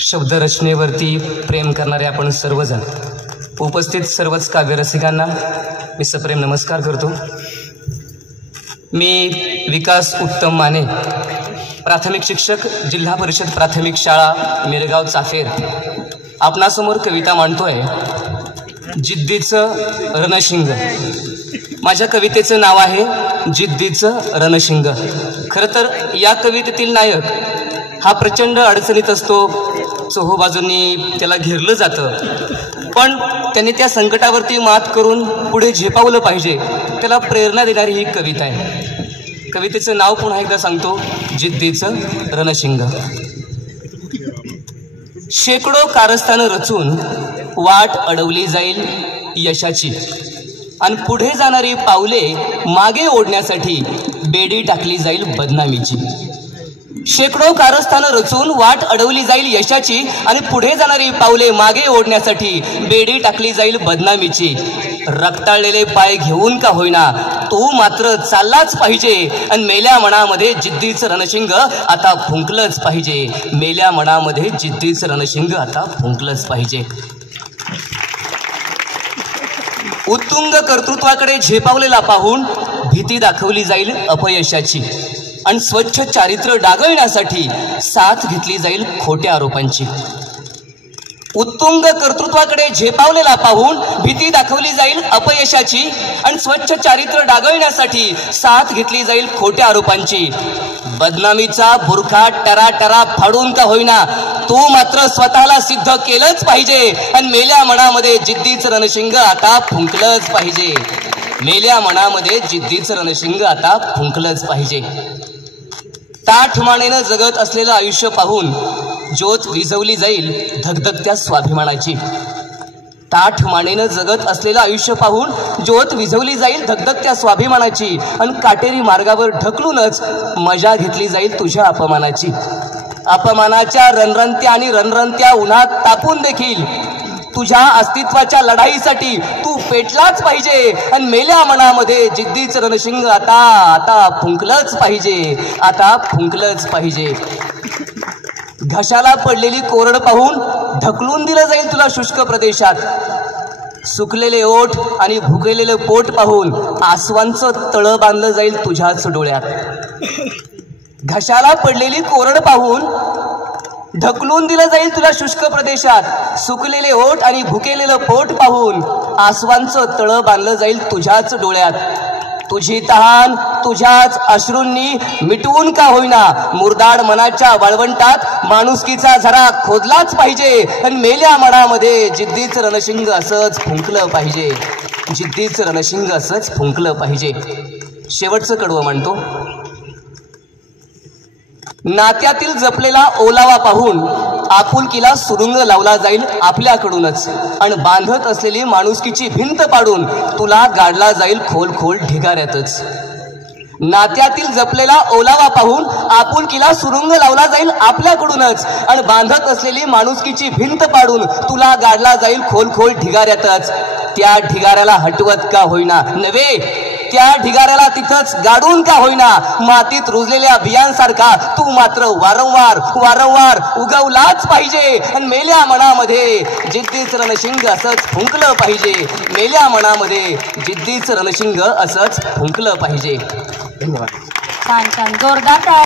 शब्दरचनेवरती प्रेम करणारे आपण सर्वजण, उपस्थित सर्वच काव्यरसिकांना मी सप्रेम नमस्कार करतो। मी विकास उत्तम माने, प्राथमिक शिक्षक, जिल्हा परिषद प्राथमिक शाळा मिरगाव चाफेर, आपणासमोर कविता मांडतोय। जिद्दीचं रणशिंग। माझ्या कवितेचं नाव आहे जिद्दीचं रणशिंग। खरं तर या कवितेतील नायक हा प्रचंड अडचणीत असतो, चोहोबाजूंनी त्याला घेरलं जातं, पण त्याने त्या संकटावरती मात करून पुढे झेपावलं पाहिजे, त्याला प्रेरणा देणारी ही कविता आहे। कवितेचं नाव पुन्हा एकदा सांगतो, जिद्दीचं रणशिंग। शेकडो कारस्थानं रचून वाट अडवली जाईल यशाची, आणि पुढे जाणारी पावले मागे ओढण्यासाठी बेडी टाकली जाईल बदनामीची। शेकडो कारस्थानं रचून वाट अडवली जाईल यशाची, आणि पुढे जाणारी पावले मागे ओढण्यासाठी बेडी टाकली जाईल बदनामीची। रक्ताळलेले पाय घेऊन का होईना तो मात्र चाललाच पाहिजे, आणि मेल्या मनामध्ये जिद्दीचं रणशिंग आता फुंकलंच पाहिजे। मेल्या मनामध्ये जिद्दीचं रणशिंग आता फुंकलंच पाहिजे। उत्तुंग कर्तृत्वाकडे झेपावलेला पाहून भीती दाखवली जाईल अपयशाची, आणि स्वच्छ चारित्र्य डागळण्यासाठी साथ घेतली जाईल खोट्या आरोपांची। उत्तुंग कर्तृत्वाकडे झेपावलेला पाहून भीती दाखवली जाईल अपयशाची, आणि स्वच्छ चारित्र्य डागळण्यासाठी साथ घेतली जाईल खोट्या आरोपांची। बदनामीचा बुरखा टराटरा फाडून का होईना तो मात्र स्वतःला सिद्ध केलंच पाहिजे, आणि मेल्या मनामध्ये जिद्दीचं रणशिंग आता फुंकलंच पाहिजे। मेल्या मनामध्ये जिद्दीचं रणशिंग आता फुंकलंच पाहिजे। ताठमानेनं जगत असलेलं आयुष्य पाहून ज्योत विझवली जाईल धगधगत्या स्वाभिमानाची। ताठमानेनं जगत असलेलं आयुष्य पाहून ज्योत विझवली जाईल धगधगत्या स्वाभिमानाची, आणि काटेरी मार्गावर ढकलूनच मजा घेतली जाईल तुझ्या अपमानाची। अपमानाच्या रणरणत्या आणि रणरणत्या उन्हात तापून देखील तुझ्या अस्तित्वाच्या लढाईसाठी तू पेटलाच पाहिजे, आणि मेल्या मनामध्ये जिद्दीचं रणशिंग आता फुंकलंच पाहिजे, आता फुंकलंच पाहिजे। घशाला पडलेली कोरड पाहून ढकलून दिलं जाईल तुला शुष्क प्रदेशात। सुकलेले ओठ आणि भुकेलेलं पोट पाहून आसवांचं तळं बांधलं जाईल तुझ्याच डोळ्यात। घशाला पडलेली कोरड पाहून ढकलून दिलं जाईल तुला शुष्क प्रदेशात। सुकलेले ओठ आणि भुकेलेलं पोट पाहून आसवांचं तळं बांधलं जाईल तुझ्याच डोळ्यात। तुझी तहान तुझ्याच अश्रूंनी मिटवून का होईना मुरदाड मनाच्या वाळवंटात माणुसकीचा झरा खोदलाच पाहिजे, आणि मेल्या मनामध्ये जिद्दीचं रणशिंग असंच फुंकलं पाहिजे। जिद्दीचं रणशिंग असंच फुंकलं पाहिजे। शेवटचं कडवं म्हणतो, नात्यातील जपलेला ओलावा पाहून आपुलकीला सुरुंग लावला जाईल आपल्याकडूनच, आणि बांधत असलेली माणुसकीची भिंत पाडून तुला गाडला जाईल खोल खोल ढिगाऱ्यातच। नात्यातील जपलेला ओलावा पाहून आपुलकीला सुरुंग लावला जाईल आपल्याकडूनच, आणि बांधत असलेली माणुसकीची भिंत पाडून तुला गाडला जाईल खोल खोल ढिगाऱ्यातच। त्या ढिगाऱ्याला हटवत का होईना नव्हे, त्या ढिगाऱ्याला तिथंच गाडून का होईना मातीत रुजलेल्या बियांसारखा तू मात्र वारंवार वारंवार उगवलाच पाहिजे, आणि मेल्या मनामध्ये जिद्दीचं रणशिंग असंच फुंकलं पाहिजे। मेल्या मनामध्ये जिद्दीचं रणशिंग असंच फुंकलं पाहिजे। धन्यवाद। छान छान, जोरदार